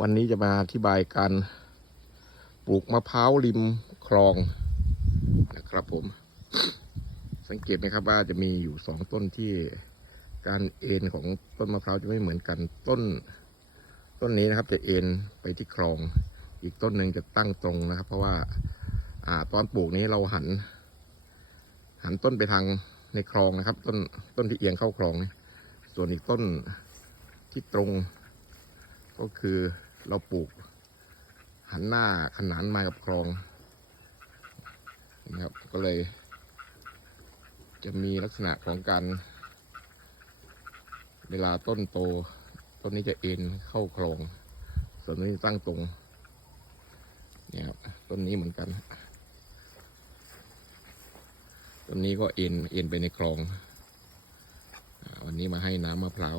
วันนี้จะมาอธิบายการปลูกมะพร้าวริมคลองนะครับผม สังเกตไหมครับว่าจะมีอยู่สองต้นที่การเอ็นของต้นมะพร้าวจะไม่เหมือนกันต้น ต้นนี้นะครับ จะเอ็นไปที่คลอง อีกต้นหนึ่งจะตั้งตรงนะครับ เพราะว่าอ่าตอนปลูกนี้เราหัน หันต้นไปทางในคลองนะครับ ต้นต้นที่เอียงเข้าคลอง ส่วนอีกต้นที่ตรง ก็คือเราปลูก หันหน้าขนานมากับคลองนะครับก็เลย จะมีลักษณะของการเวลาต้นโต ต้นนี้จะเอ็นเข้าคลองส่วนนี้ตั้งตรง เนี่ยครับต้นนี้เหมือนกัน ต้นนี้ก็เอ็นเอ็นไปในคลอง วันนี้มาให้น้ำมะพร้าว